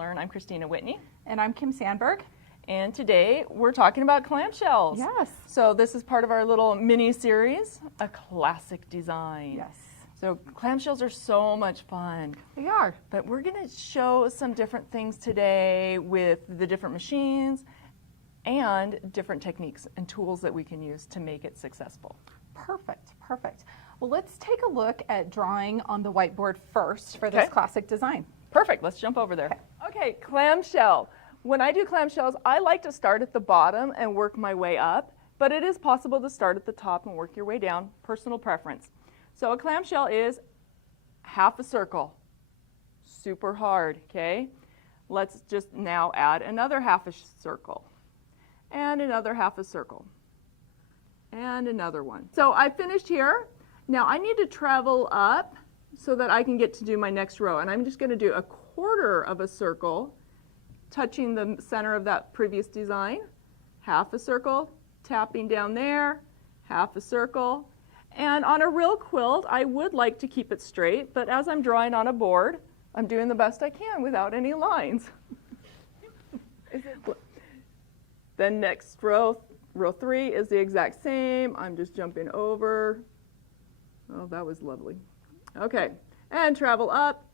Learn. I'm Kristina Whitney. And I'm Kim Sandberg. And today we're talking about clamshells. Yes. So this is part of our little mini series, a classic design. Yes. So clamshells are so much fun. They are. But we're going to show some different things today with the different machines and different techniques and tools that we can use to make it successful. Perfect, perfect. Well, let's take a look at drawing on the whiteboard first for this classic design. Perfect, let's jump over there. Okay, clamshell. When I do clamshells, I like to start at the bottom and work my way up, but it is possible to start at the top and work your way down, personal preference. So a clamshell is half a circle, super hard, okay? Let's just now add another half a circle, and another half a circle, and another one. So I finished here. Now I need to travel up so that I can get to do my next row, and I'm just going to do a quarter of a circle, touching the center of that previous design, half a circle, tapping down there, half a circle. And on a real quilt, I would like to keep it straight, but as I'm drawing on a board, I'm doing the best I can without any lines. Then next row, row 3 is the exact same. I'm just jumping over. Oh, that was lovely. Okay, and travel up.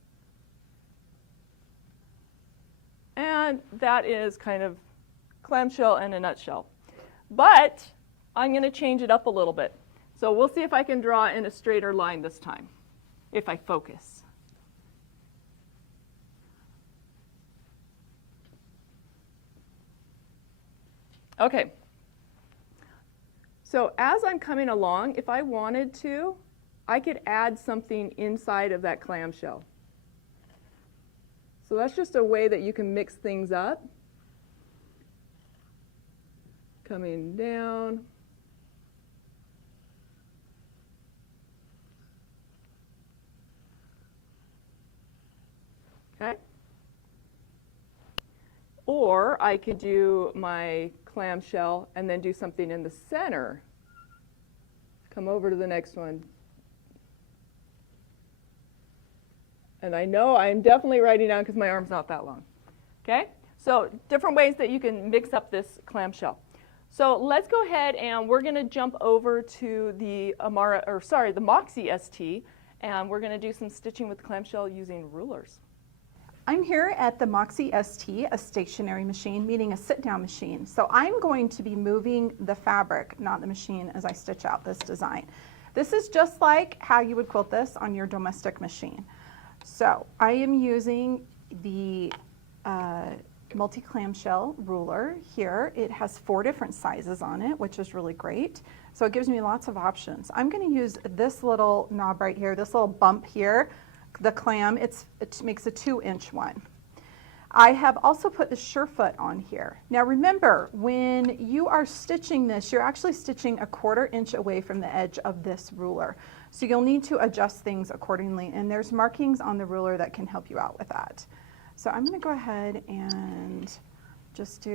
And that is kind of clamshell in a nutshell. But I'm going to change it up a little bit. So we'll see if I can draw in a straighter line this time, if I focus. Okay. So as I'm coming along, if I wanted to, I could add something inside of that clamshell. So that's just a way that you can mix things up. Coming down. Okay. Or I could do my clamshell and then do something in the center. Come over to the next one. And I know I'm definitely writing down because my arm's not that long. Okay? So different ways that you can mix up this clamshell. So let's go ahead and we're going to jump over to the the Moxie ST, and we're going to do some stitching with clamshell using rulers. I'm here at the Moxie ST, a stationary machine, meaning a sit-down machine. So I'm going to be moving the fabric, not the machine, as I stitch out this design. This is just like how you would quilt this on your domestic machine. So I am using the multi-clamshell ruler here. It has 4 different sizes on it, which is really great. So it gives me lots of options. I'm going to use this little knob right here, this little bump here. The clam, it makes a 2-inch one. I have also put the Surefoot on here. Now remember, when you are stitching this, you're actually stitching a 1/4 inch away from the edge of this ruler. So you'll need to adjust things accordingly, and there's markings on the ruler that can help you out with that. So I'm going to go ahead and just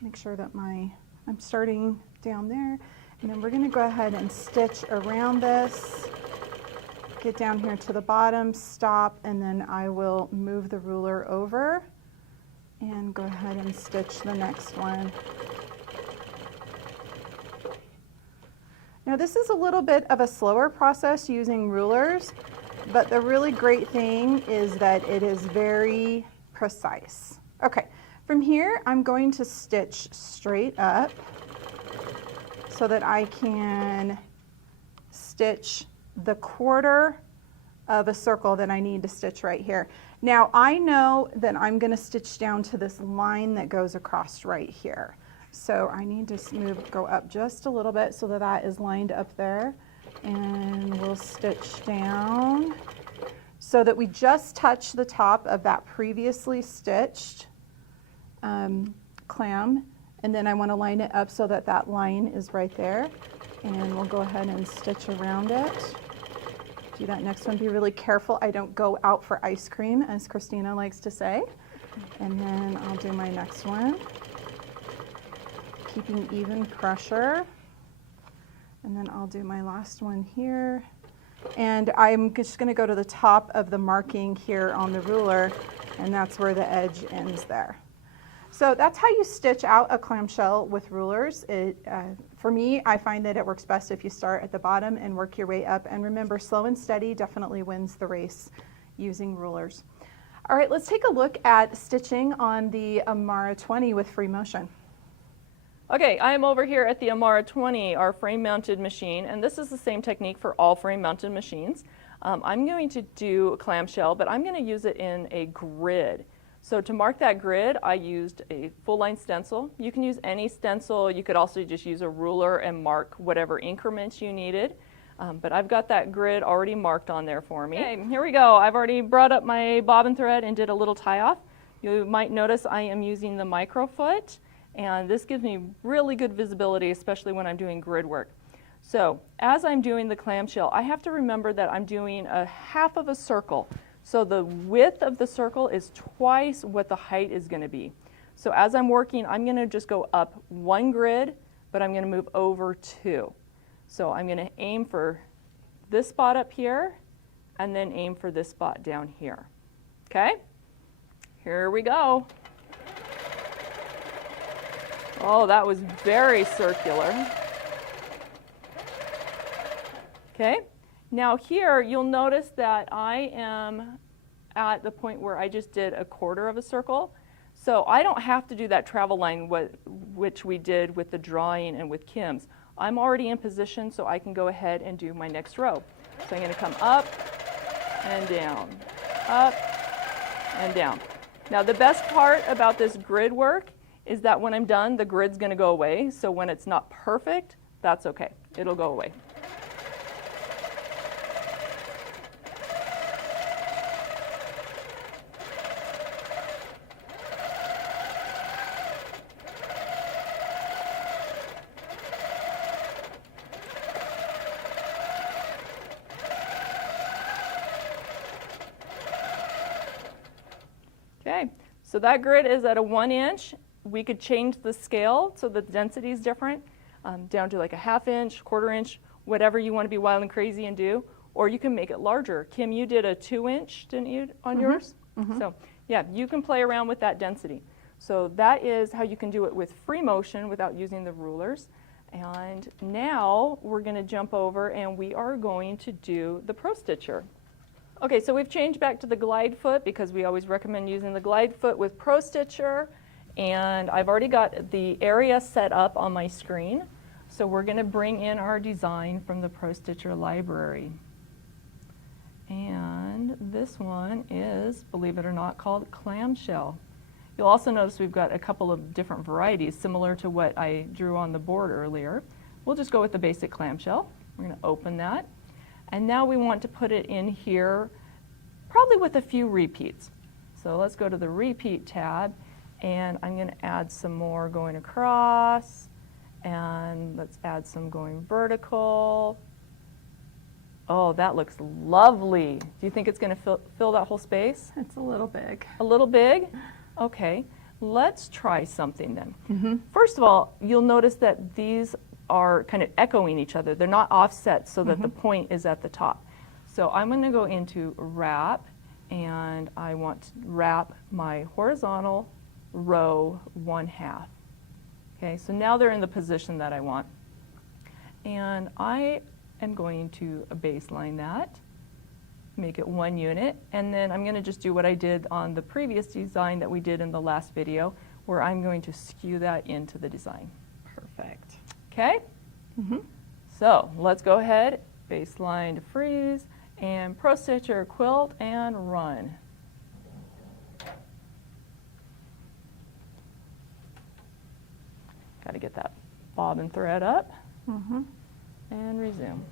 make sure that I'm starting down there, and then we're going to go ahead and stitch around this. Get down here to the bottom, stop, and then I will move the ruler over and go ahead and stitch the next one. Now this is a little bit of a slower process using rulers, but the really great thing is that it is very precise. Okay, from here I'm going to stitch straight up so that I can stitch the 1/4 of a circle that I need to stitch right here. Now I know that I'm going to stitch down to this line that goes across right here. So I need to go up just a little bit so that that is lined up there, and we'll stitch down so that we just touch the top of that previously stitched clam, and then I want to line it up so that that line is right there, and we'll go ahead and stitch around it. Do that next one. Be really careful I don't go out for ice cream, as Kristina likes to say. And then I'll do my next one, keeping even pressure. And then I'll do my last one here. And I'm just going to go to the top of the marking here on the ruler and that's where the edge ends there. So that's how you stitch out a clamshell with rulers. For me, I find that it works best if you start at the bottom and work your way up. And remember, slow and steady definitely wins the race using rulers. All right, let's take a look at stitching on the Amara 20 with free motion. Okay, I am over here at the Amara 20, our frame-mounted machine, and this is the same technique for all frame-mounted machines. I'm going to do a clamshell, but I'm going to use it in a grid. So to mark that grid, I used a full-line stencil. You can use any stencil. You could also just use a ruler and mark whatever increments you needed. But I've got that grid already marked on there for me. Okay, here we go. I've already brought up my bobbin thread and did a little tie-off. You might notice I am using the microfoot, and this gives me really good visibility, especially when I'm doing grid work. So as I'm doing the clamshell, I have to remember that I'm doing a half of a circle. So the width of the circle is twice what the height is going to be. So as I'm working, I'm going to just go up one grid, but I'm going to move over two. So I'm going to aim for this spot up here, and then aim for this spot down here. Okay? Here we go. Oh, that was very circular. Okay? Now here, you'll notice that I am at the point where I just did a quarter of a circle. So I don't have to do that travel line which we did with the drawing and with Kim's. I'm already in position, so I can go ahead and do my next row. So I'm going to come up and down, up and down. Now the best part about this grid work is that when I'm done, the grid's going to go away. So when it's not perfect, that's okay. It'll go away. Okay, so that grid is at a 1 inch. We could change the scale so the density is different, down to like a 1/2 inch, 1/4 inch, whatever you want to be wild and crazy and do, or you can make it larger. Kim, you did a 2 inch, didn't you, on yours? So yeah, you can play around with that density. So that is how you can do it with free motion without using the rulers. And now we're going to jump over and we are going to do the Pro Stitcher. Okay, so we've changed back to the glide foot because we always recommend using the glide foot with Pro Stitcher. And I've already got the area set up on my screen. So we're going to bring in our design from the Pro Stitcher library. And this one is, believe it or not, called Clamshell. You'll also notice we've got a couple of different varieties similar to what I drew on the board earlier. We'll just go with the basic clamshell. We're going to open that. And now we want to put it in here, probably with a few repeats. So let's go to the repeat tab, and I'm going to add some more going across, and let's add some going vertical. Oh, that looks lovely. Do you think it's going to fill that whole space? It's a little big. A little big? Okay, let's try something then. First of all, you'll notice that these are kind of echoing each other. They're not offset so that the point is at the top. So I'm going to go into wrap, and I want to wrap my horizontal row 1/2. Okay, so now they're in the position that I want. And I am going to baseline that, make it 1 unit, and then I'm going to just do what I did on the previous design that we did in the last video, where I'm going to skew that into the design. Perfect. Okay? So let's go ahead, baseline to freeze, and Pro Stitcher, quilt, and run. Got to get that bobbin thread up, and resume.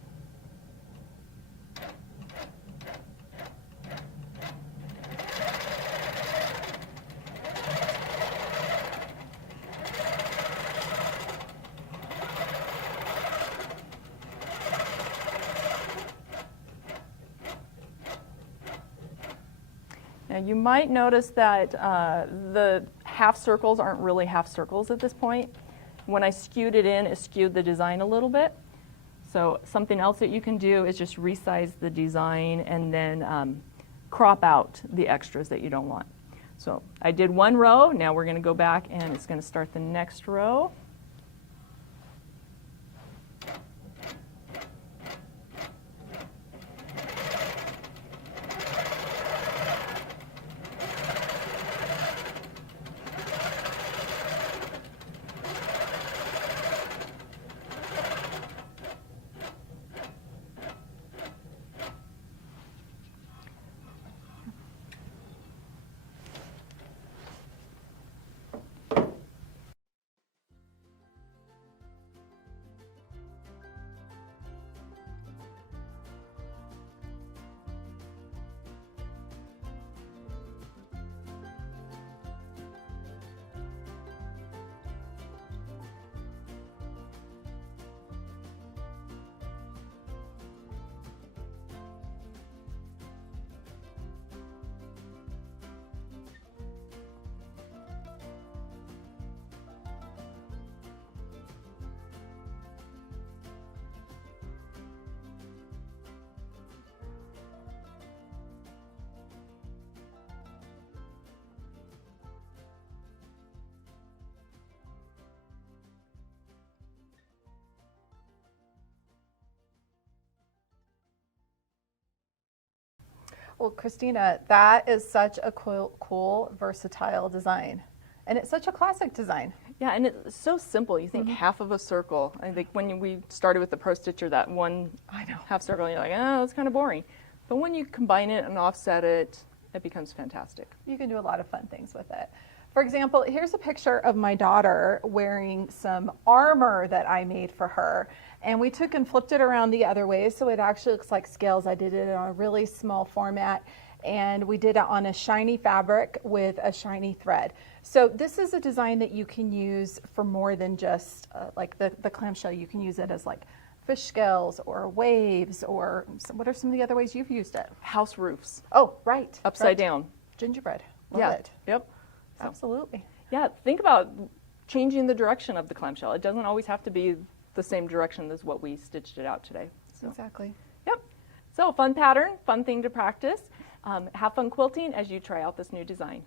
Now you might notice that the half circles aren't really half circles at this point. When I skewed it in, it skewed the design a little bit. So something else that you can do is just resize the design and then crop out the extras that you don't want. So I did one row. Now we're going to go back and it's going to start the next row. Well, Kristina, that is such a cool, versatile design. And it's such a classic design. Yeah, and it's so simple. You think half of a circle. I think when we started with the Pro Stitcher, that one half circle, you're like, oh, that's kind of boring. But when you combine it and offset it, it becomes fantastic. You can do a lot of fun things with it. For example, here's a picture of my daughter wearing some armor that I made for her. And we took and flipped it around the other way, so it actually looks like scales. I did it on a really small format, and we did it on a shiny fabric with a shiny thread. So this is a design that you can use for more than just like the clamshell. You can use it as like fish scales or waves, or what are some of the other ways you've used it? House roofs. Oh, right. Upside down. Gingerbread. Love Yeah. it. Yep. So, Absolutely. yeah, think about changing the direction of the clamshell. It doesn't always have to be the same direction as what we stitched it out today. So, Exactly. yep. So fun pattern, fun thing to practice. Have fun quilting as you try out this new design.